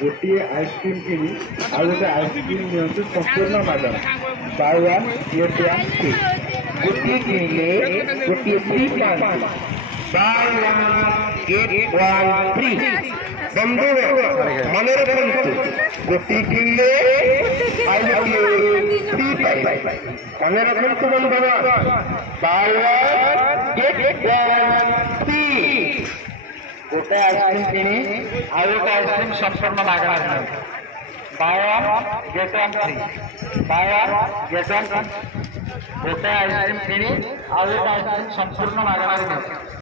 गोटे आइसक्रीम किनी आ गोटे आइसक्रीम नियंतु संपूर्ण मागणा buy one get one free गोटे किनले गोटे फ्री पान buy one get one free बंधु मन रखु गोटे किनले आइसक्रीम फ्री पाई मन रखु बंधु buy one get one free गोटे आइसक्रीम किनी आ गोटे आइसक्रीम संपूर्ण मागणा buy one get one free buy one get one गोटे आइसक्रीम किनी आ गोटे आइसक्रीम संपूर्ण मागणा।